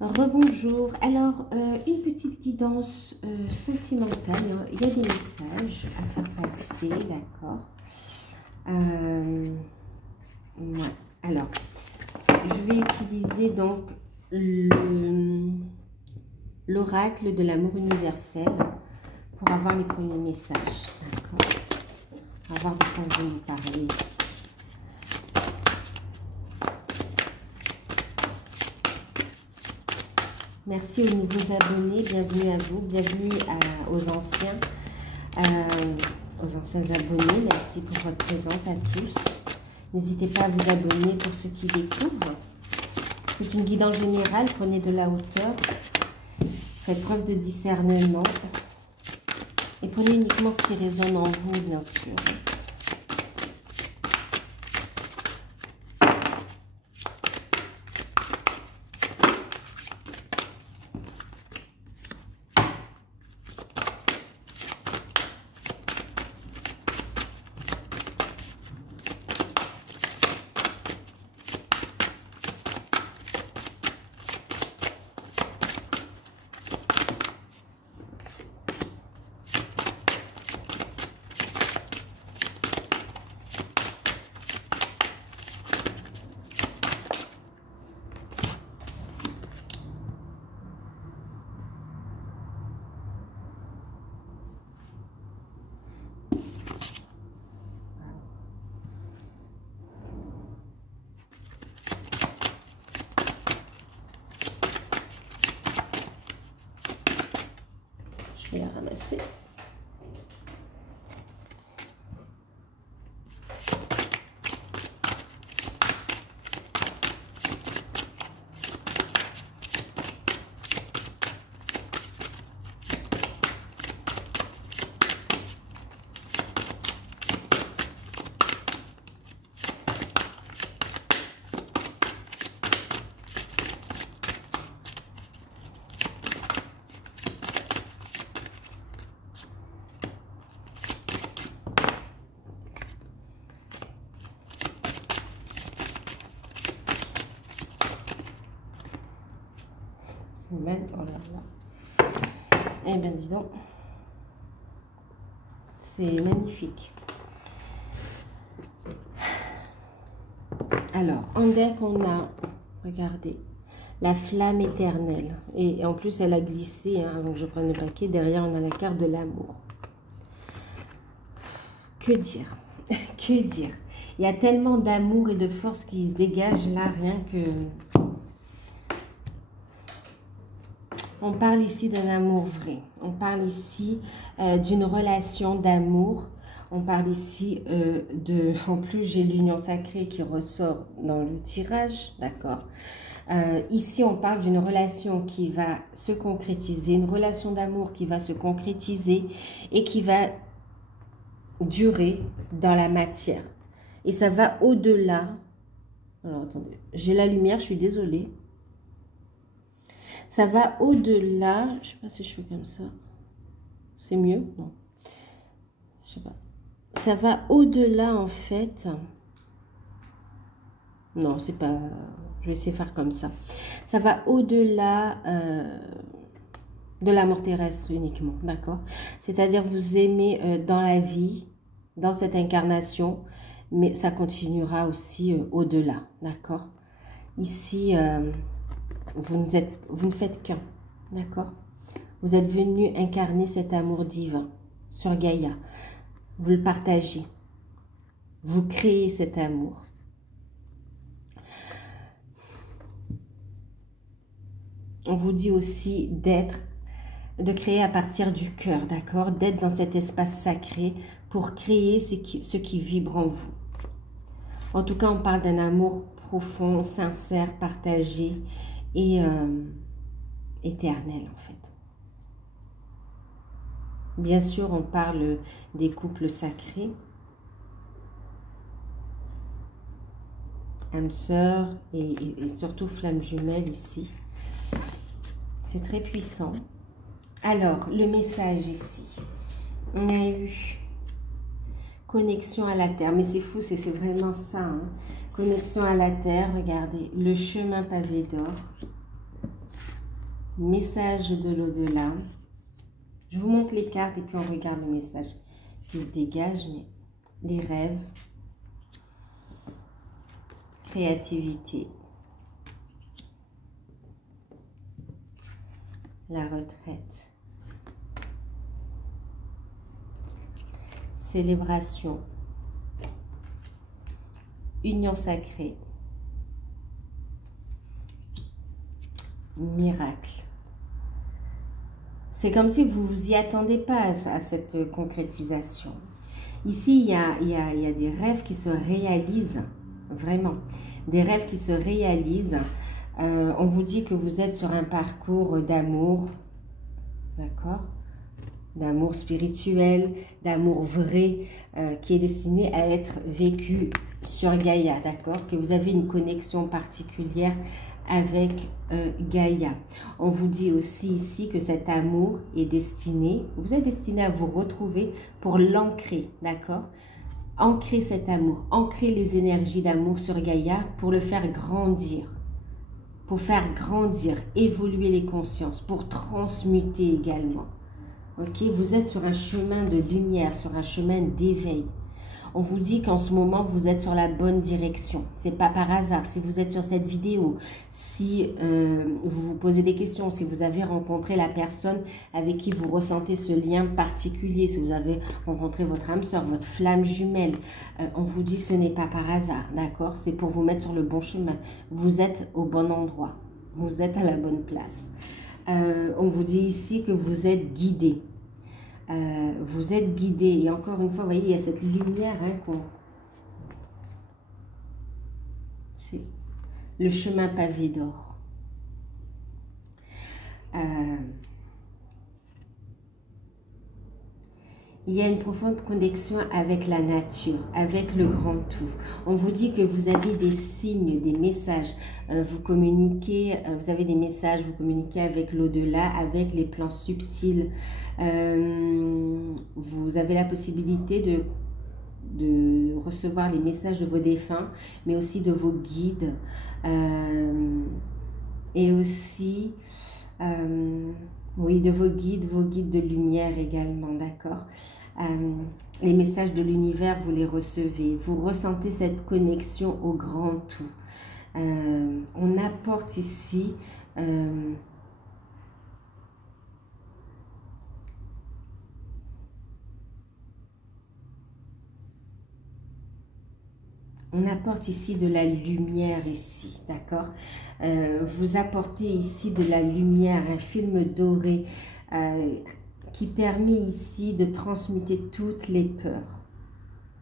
Rebonjour. Alors, une petite guidance sentimentale. Il y a des messages à faire passer, d'accord. Ouais. Alors, je vais utiliser donc l'oracle de l'amour universel pour avoir les premiers messages, d'accord. On va voir de quoi je vais vous parler ici. Merci aux nouveaux abonnés, bienvenue à vous, bienvenue aux anciens abonnés. Merci pour votre présence à tous. N'hésitez pas à vous abonner pour ceux qui découvrent. C'est une guidance générale, prenez de la hauteur, faites preuve de discernement et prenez uniquement ce qui résonne en vous, bien sûr. Je vais la ramasser. Oh là là. Eh bien, dis donc, c'est magnifique. Alors, en deck, on a, regardez, la flamme éternelle. Et en plus, elle a glissé, hein, avant que je prenne le paquet. Derrière, on a la carte de l'amour. Que dire? Que dire? Il y a tellement d'amour et de force qui se dégagent là, rien que... On parle ici d'un amour vrai. On parle ici d'une relation d'amour. On parle ici en plus, j'ai l'union sacrée qui ressort dans le tirage, d'accord. Ici, on parle d'une relation qui va se concrétiser, une relation d'amour qui va se concrétiser et qui va durer dans la matière. Et ça va au-delà. Alors, attendez, j'ai la lumière, je suis désolée. Ça va au-delà, je ne sais pas si je fais comme ça, c'est mieux, non, je sais pas. Ça va au-delà en fait, non, c'est pas, je vais essayer de faire comme ça. Ça va au-delà de l'amour terrestre uniquement, d'accord? C'est-à-dire vous aimez dans la vie, dans cette incarnation, mais ça continuera aussi au-delà, d'accord? Ici... Vous ne faites qu'un, d'accord? Vous êtes venu incarner cet amour divin sur Gaïa. Vous le partagez. Vous créez cet amour. On vous dit aussi de créer à partir du cœur, d'accord? D'être dans cet espace sacré pour créer ce qui vibre en vous. En tout cas, on parle d'un amour profond, sincère, partagé et éternel en fait. Bien sûr, on parle des couples sacrés, âme sœur et surtout flamme jumelle ici. C'est très puissant. Alors, le message ici, on a eu connexion à la terre, mais c'est fou, c'est vraiment ça, hein. Connexion à la terre, regardez, le chemin pavé d'or. Message de l'au-delà. Je vous montre les cartes et puis on regarde le message qui se dégage. Mais les rêves, créativité, la retraite, célébration, union sacrée, miracle. C'est comme si vous ne vous y attendez pas à cette concrétisation. Ici, il y a des rêves qui se réalisent, vraiment. Des rêves qui se réalisent. On vous dit que vous êtes sur un parcours d'amour, d'accord? D'amour spirituel, d'amour vrai, qui est destiné à être vécu sur Gaïa, d'accord? Que vous avez une connexion particulière avec Gaïa. On vous dit aussi ici que cet amour est destiné, vous êtes destiné à vous retrouver pour l'ancrer, d'accord? Ancrer cet amour, ancrer les énergies d'amour sur Gaïa pour le faire grandir. Pour faire grandir, évoluer les consciences, pour transmuter également. Ok, vous êtes sur un chemin de lumière, sur un chemin d'éveil. On vous dit qu'en ce moment, vous êtes sur la bonne direction. C'est pas par hasard. Si vous êtes sur cette vidéo, si vous vous posez des questions, si vous avez rencontré la personne avec qui vous ressentez ce lien particulier, si vous avez rencontré votre âme sœur, votre flamme jumelle, on vous dit ce n'est pas par hasard, d'accord? C'est pour vous mettre sur le bon chemin. Vous êtes au bon endroit. Vous êtes à la bonne place. On vous dit ici que vous êtes guidé. Vous êtes guidé. Et encore une fois, vous voyez, il y a cette lumière. Hein, c'est le chemin pavé d'or. Il y a une profonde connexion avec la nature, avec le grand tout. On vous dit que vous avez des signes, des messages. Vous communiquez, vous avez des messages, vous communiquez avec l'au-delà, avec les plans subtils. Vous avez la possibilité de recevoir les messages de vos défunts, mais aussi de vos guides. Et aussi, oui, de vos guides de lumière également, d'accord? Les messages de l'univers, vous les recevez. Vous ressentez cette connexion au grand tout. On apporte ici... on apporte ici de la lumière ici, d'accord? Vous apportez ici de la lumière, un film doré qui permet ici de transmuter toutes les peurs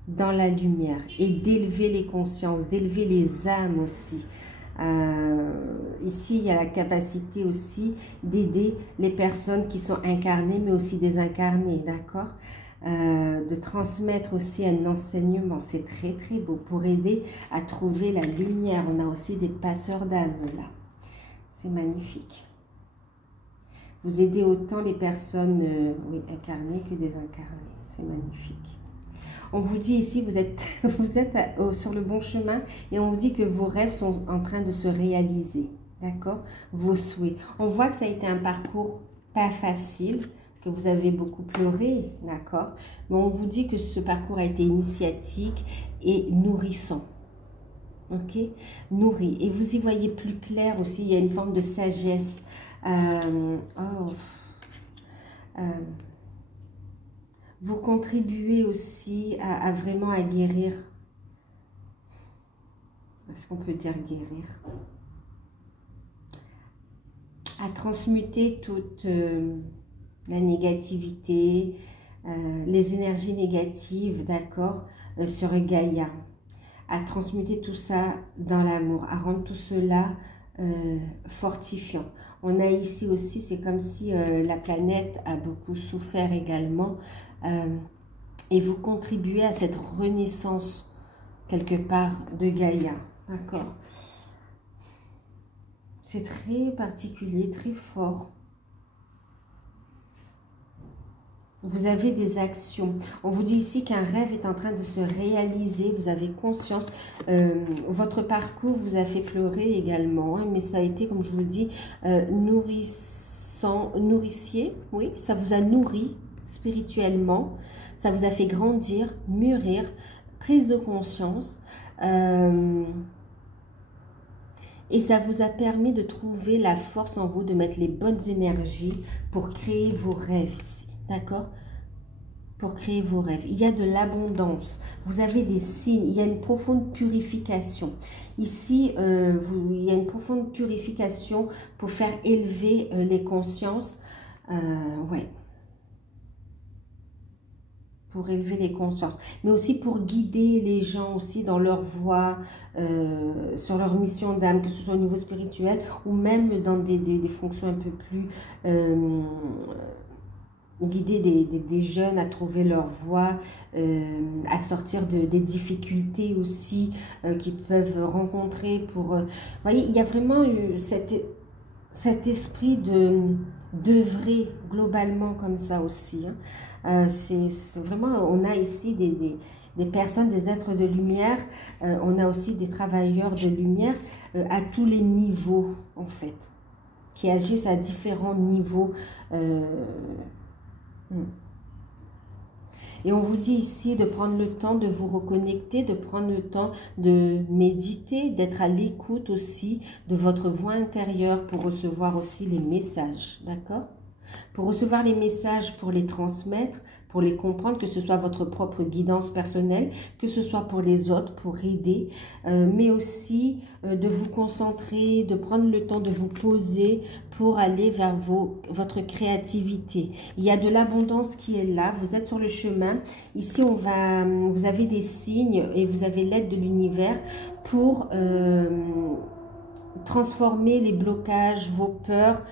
dans la lumière et d'élever les consciences, d'élever les âmes aussi. Ici, il y a la capacité aussi d'aider les personnes qui sont incarnées, mais aussi désincarnées, d'accord? De transmettre aussi un enseignement, c'est très très beau, pour aider à trouver la lumière. On a aussi des passeurs d'âme là, c'est magnifique. Vous aidez autant les personnes oui, incarnées que désincarnées, c'est magnifique. On vous dit ici, vous êtes sur le bon chemin et on vous dit que vos rêves sont en train de se réaliser, d'accord? Vos souhaits. On voit que ça a été un parcours pas facile, que vous avez beaucoup pleuré, d'accord? Mais on vous dit que ce parcours a été initiatique et nourrissant, ok? Nourri. Et vous y voyez plus clair aussi, il y a une forme de sagesse. Vous contribuez aussi à vraiment à guérir. Est-ce qu'on peut dire guérir? À transmuter toute... la négativité, les énergies négatives, d'accord, sur Gaïa, à transmuter tout ça dans l'amour, à rendre tout cela fortifiant. On a ici aussi, c'est comme si la planète a beaucoup souffert également, et vous contribuez à cette renaissance quelque part de Gaïa, d'accord? C'est très particulier, très fort. Vous avez des actions. On vous dit ici qu'un rêve est en train de se réaliser. Vous avez conscience. Votre parcours vous a fait pleurer également. Hein, mais ça a été, comme je vous le dis, sont nourriciers, oui, ça vous a nourri spirituellement, ça vous a fait grandir, mûrir, prise de conscience, et ça vous a permis de trouver la force en vous, de mettre les bonnes énergies pour créer vos rêves ici, d'accord? Pour créer vos rêves. Il y a de l'abondance, vous avez des signes, il y a une profonde purification. Ici, il y a une profonde purification pour faire élever les consciences. Ouais. Pour élever les consciences, mais aussi pour guider les gens aussi dans leur voie, sur leur mission d'âme, que ce soit au niveau spirituel ou même dans des fonctions un peu plus... guider des jeunes à trouver leur voie, à sortir des difficultés aussi qu'ils peuvent rencontrer. Vous voyez, il y a vraiment cet esprit d'œuvrer globalement comme ça aussi, hein. C'est vraiment, on a ici des personnes, des êtres de lumière, on a aussi des travailleurs de lumière à tous les niveaux en fait, qui agissent à différents niveaux. Et on vous dit ici de prendre le temps de vous reconnecter, de prendre le temps de méditer, d'être à l'écoute aussi de votre voix intérieure pour recevoir aussi les messages, d'accord? Pour recevoir les messages, pour les transmettre, pour les comprendre, que ce soit votre propre guidance personnelle, que ce soit pour les autres, pour aider, mais aussi de vous concentrer, de prendre le temps de vous poser pour aller vers votre créativité. Il y a de l'abondance qui est là, vous êtes sur le chemin. Ici, vous avez des signes et vous avez l'aide de l'univers pour transformer les blocages, vos peurs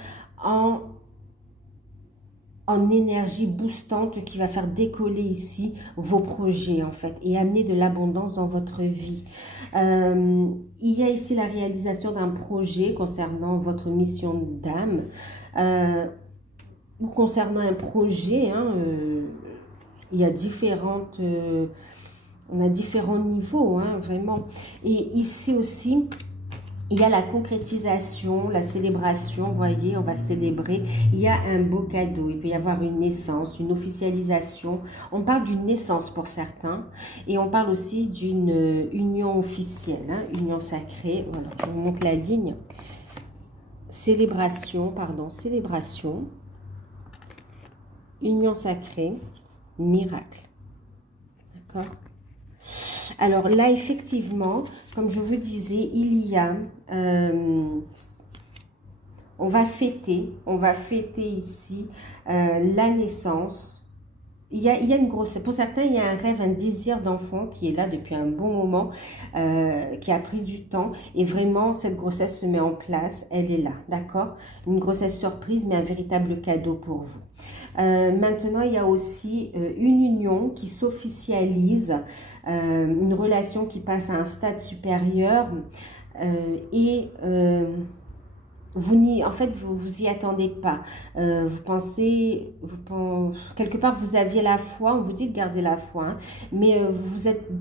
en énergie boostante qui va faire décoller ici vos projets en fait et amener de l'abondance dans votre vie. Il y a ici la réalisation d'un projet concernant votre mission d'âme ou concernant un projet, hein, il y a on a différents niveaux, hein, vraiment. Et ici aussi, il y a la concrétisation, la célébration, vous voyez, on va célébrer. Il y a un beau cadeau, il peut y avoir une naissance, une officialisation. On parle d'une naissance pour certains et on parle aussi d'une union officielle, hein, union sacrée. Voilà, je vous montre la ligne. Célébration, pardon, célébration, union sacrée, miracle. D'accord ? Alors là, effectivement, comme je vous disais, il y a, on va fêter ici la naissance. Il y a une grossesse. Pour certains, il y a un rêve, un désir d'enfant qui est là depuis un bon moment, qui a pris du temps. Et vraiment, cette grossesse se met en place. Elle est là, d'accord? Une grossesse surprise, mais un véritable cadeau pour vous. Maintenant, il y a aussi une union qui s'officialise, une relation qui passe à un stade supérieur et en fait, vous y attendez pas. Quelque part, vous aviez la foi, on vous dit de garder la foi, hein, mais vous êtes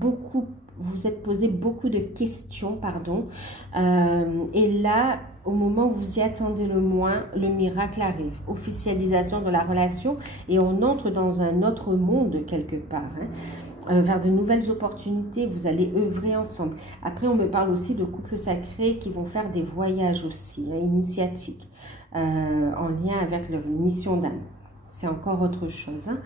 posé beaucoup de questions, pardon. Et là, au moment où vous y attendez le moins, le miracle arrive. Officialisation de la relation et on entre dans un autre monde quelque part, hein. Vers de nouvelles opportunités, vous allez œuvrer ensemble. Après, on me parle aussi de couples sacrés qui vont faire des voyages aussi, hein, initiatiques, en lien avec leur mission d'âme. C'est encore autre chose, hein.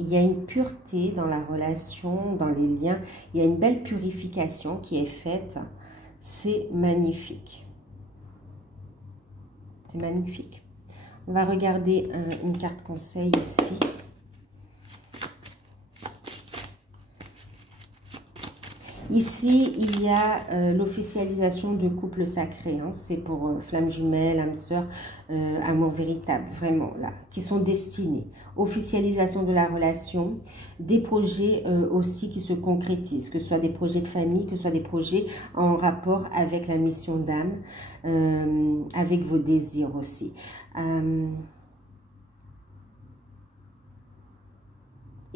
Il y a une pureté dans la relation, dans les liens. Il y a une belle purification qui est faite. C'est magnifique. C'est magnifique. On va regarder une carte conseil ici. Ici, il y a l'officialisation de couples sacrés. Hein. C'est pour flammes jumelles, âmes sœurs, amour véritable, vraiment, là, qui sont destinés. Officialisation de la relation, des projets aussi qui se concrétisent, que ce soit des projets de famille, que ce soit des projets en rapport avec la mission d'âme, avec vos désirs aussi.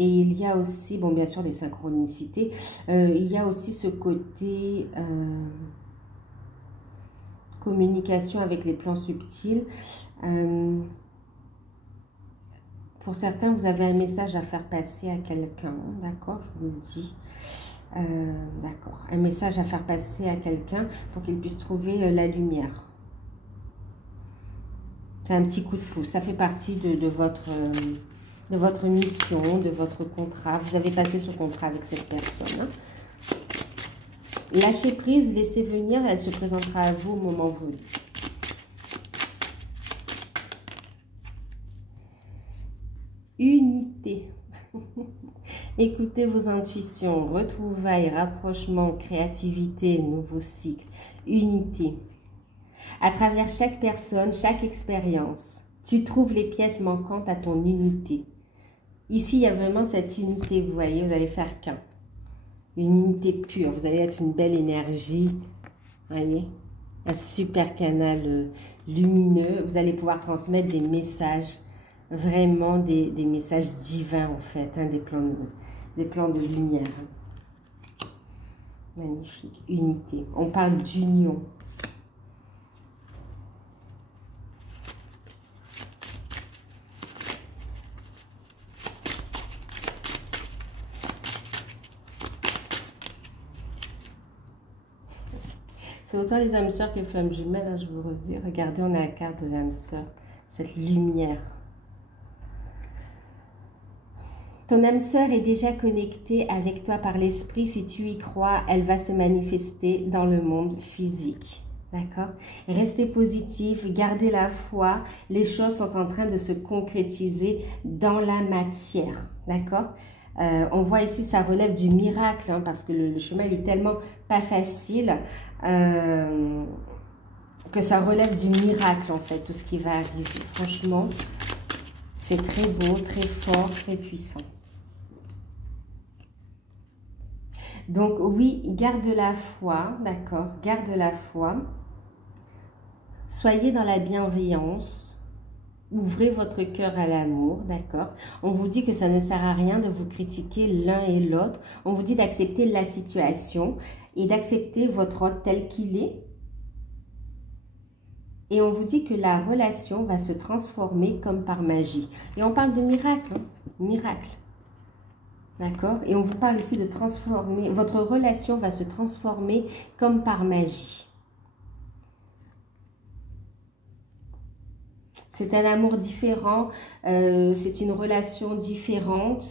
Et il y a aussi, bon, bien sûr, les synchronicités. Il y a aussi ce côté communication avec les plans subtils. Pour certains, vous avez un message à faire passer à quelqu'un, d'accord, je vous le dis. D'accord, un message à faire passer à quelqu'un pour qu'il puisse trouver la lumière. C'est un petit coup de pouce, ça fait partie de votre mission, de votre contrat. Vous avez passé ce contrat avec cette personne. Hein. Lâchez prise, laissez venir, elle se présentera à vous au moment voulu. Unité. Écoutez vos intuitions, retrouvailles, rapprochement, créativité, nouveau cycle, unité. À travers chaque personne, chaque expérience, tu trouves les pièces manquantes à ton unité. Ici, il y a vraiment cette unité, vous voyez, vous allez faire qu'un. Une unité pure, vous allez être une belle énergie, voyez, un super canal lumineux. Vous allez pouvoir transmettre des messages, vraiment des messages divins en fait, hein, des plans de lumière. Magnifique, unité. On parle d'union. C'est autant les âmes sœurs que les flammes jumelles, hein, je vous redis. Regardez, on a la carte de l'âme sœur, cette lumière. Ton âme sœur est déjà connectée avec toi par l'esprit. Si tu y crois, elle va se manifester dans le monde physique. D'accord? Restez positif, gardez la foi. Les choses sont en train de se concrétiser dans la matière. D'accord? On voit ici, ça relève du miracle, hein, parce que le chemin il est tellement pas facile que ça relève du miracle, en fait, tout ce qui va arriver. Franchement, c'est très beau, très fort, très puissant. Donc, oui, garde la foi, d'accord? Garde la foi. Soyez dans la bienveillance. Ouvrez votre cœur à l'amour, d'accord? On vous dit que ça ne sert à rien de vous critiquer l'un et l'autre. On vous dit d'accepter la situation et d'accepter votre autre tel qu'il est. Et on vous dit que la relation va se transformer comme par magie. Et on parle de miracle, hein? Miracle. D'accord? Et on vous parle ici de transformer. Votre relation va se transformer comme par magie. C'est un amour différent, c'est une relation différente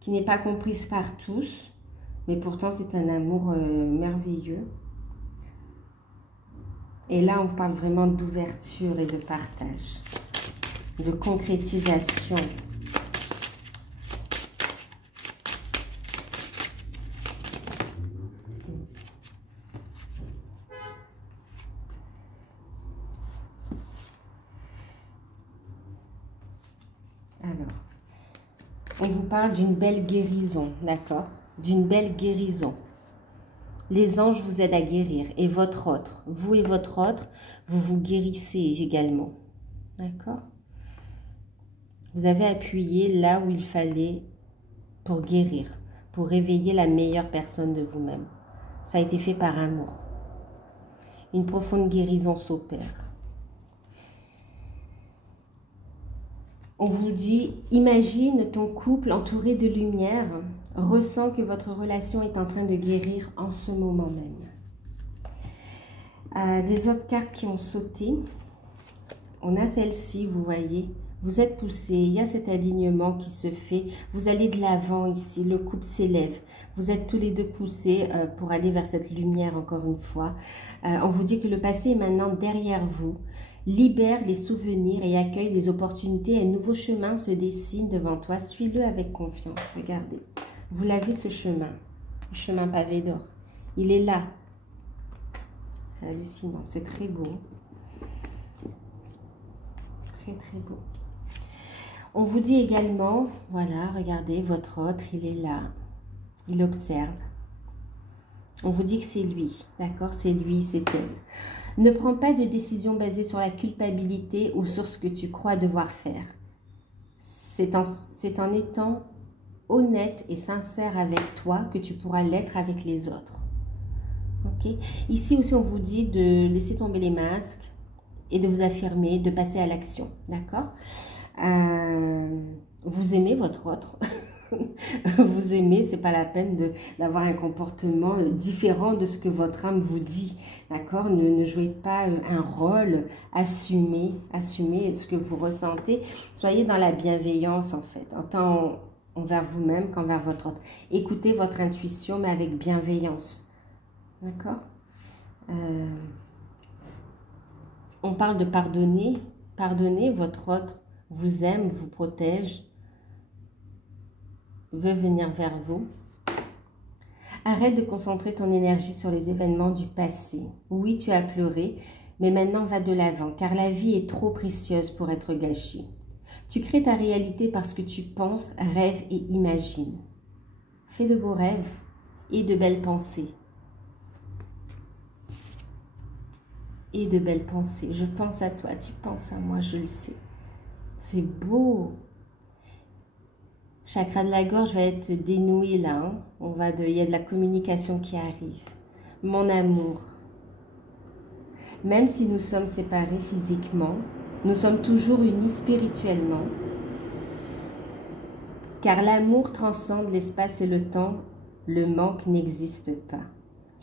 qui n'est pas comprise par tous, mais pourtant c'est un amour merveilleux. Et là, on parle vraiment d'ouverture et de partage, de concrétisation. On vous parle d'une belle guérison, d'accord? D'une belle guérison. Les anges vous aident à guérir. Et votre autre, vous et votre autre, vous vous guérissez également. D'accord? Vous avez appuyé là où il fallait pour guérir, pour réveiller la meilleure personne de vous-même. Ça a été fait par amour. Une profonde guérison s'opère. On vous dit, imagine ton couple entouré de lumière, ressens que votre relation est en train de guérir en ce moment même. Des autres cartes qui ont sauté, on a celle-ci, vous voyez, vous êtes poussé, il y a cet alignement qui se fait, vous allez de l'avant ici, le couple s'élève, vous êtes tous les deux poussés pour aller vers cette lumière encore une fois. On vous dit que le passé est maintenant derrière vous. Libère les souvenirs et accueille les opportunités. Un nouveau chemin se dessine devant toi. Suis-le avec confiance. Regardez. Vous l'avez ce chemin. Le chemin pavé d'or. Il est là. C'est hallucinant. C'est très beau. Très, très beau. On vous dit également, voilà, regardez, votre autre, il est là. Il observe. On vous dit que c'est lui. D'accord? C'est lui, c'est elle. Ne prends pas de décision basée sur la culpabilité ou sur ce que tu crois devoir faire. C'est en étant honnête et sincère avec toi que tu pourras l'être avec les autres. Ok? Ici aussi, on vous dit de laisser tomber les masques et de vous affirmer, de passer à l'action. D'accord? Vous aimez votre autre. Vous aimez, c'est pas la peine d'avoir un comportement différent de ce que votre âme vous dit. D'accord? Ne jouez pas un rôle, assumez ce que vous ressentez. Soyez dans la bienveillance en fait, autant envers vous-même qu'envers votre autre. Écoutez votre intuition mais avec bienveillance. D'accord? On parle de pardonner. Pardonnez, votre autre vous aime, vous protège, veut venir vers vous. Arrête de concentrer ton énergie sur les événements du passé. Oui, tu as pleuré, mais maintenant va de l'avant, car la vie est trop précieuse pour être gâchée. Tu crées ta réalité parce que tu penses, rêves et imagines. Fais de beaux rêves et de belles pensées. Et de belles pensées. Je pense à toi, tu penses à moi, je le sais. C'est beau. Chakra de la gorge va être dénoué là. Hein. Il y a de la communication qui arrive. Mon amour. Même si nous sommes séparés physiquement, nous sommes toujours unis spirituellement. Car l'amour transcende l'espace et le temps. Le manque n'existe pas.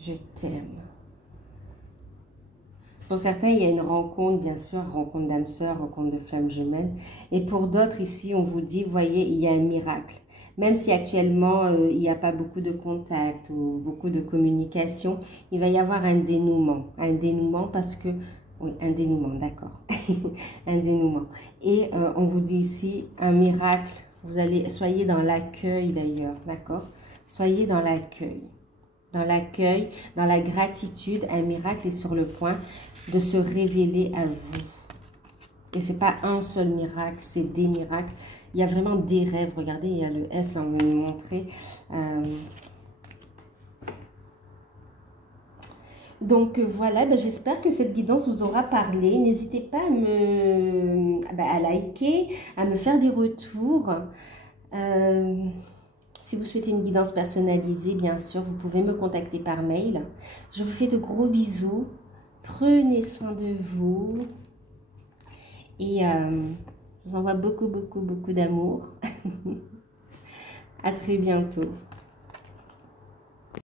Je t'aime. Pour certains, il y a une rencontre, bien sûr, rencontre d'âme sœur, rencontre de flamme jumelle. Et pour d'autres, ici, on vous dit, voyez, il y a un miracle. Même si actuellement, il n'y a pas beaucoup de contact ou beaucoup de communication, il va y avoir un dénouement. Un dénouement parce que... Oui, un dénouement, d'accord. Un dénouement. Et on vous dit ici, un miracle. Soyez dans l'accueil d'ailleurs, d'accord? Soyez dans l'accueil. Dans l'accueil, dans la gratitude, un miracle est sur le point de se révéler à vous. Et ce n'est pas un seul miracle, c'est des miracles. Il y a vraiment des rêves. Regardez, il y a le S, on va vous montrer. Donc voilà, j'espère que cette guidance vous aura parlé. N'hésitez pas à liker, à me faire des retours. Si vous souhaitez une guidance personnalisée, bien sûr, vous pouvez me contacter par mail. Je vous fais de gros bisous. Prenez soin de vous. Et je vous envoie beaucoup, beaucoup, beaucoup d'amour. À très bientôt.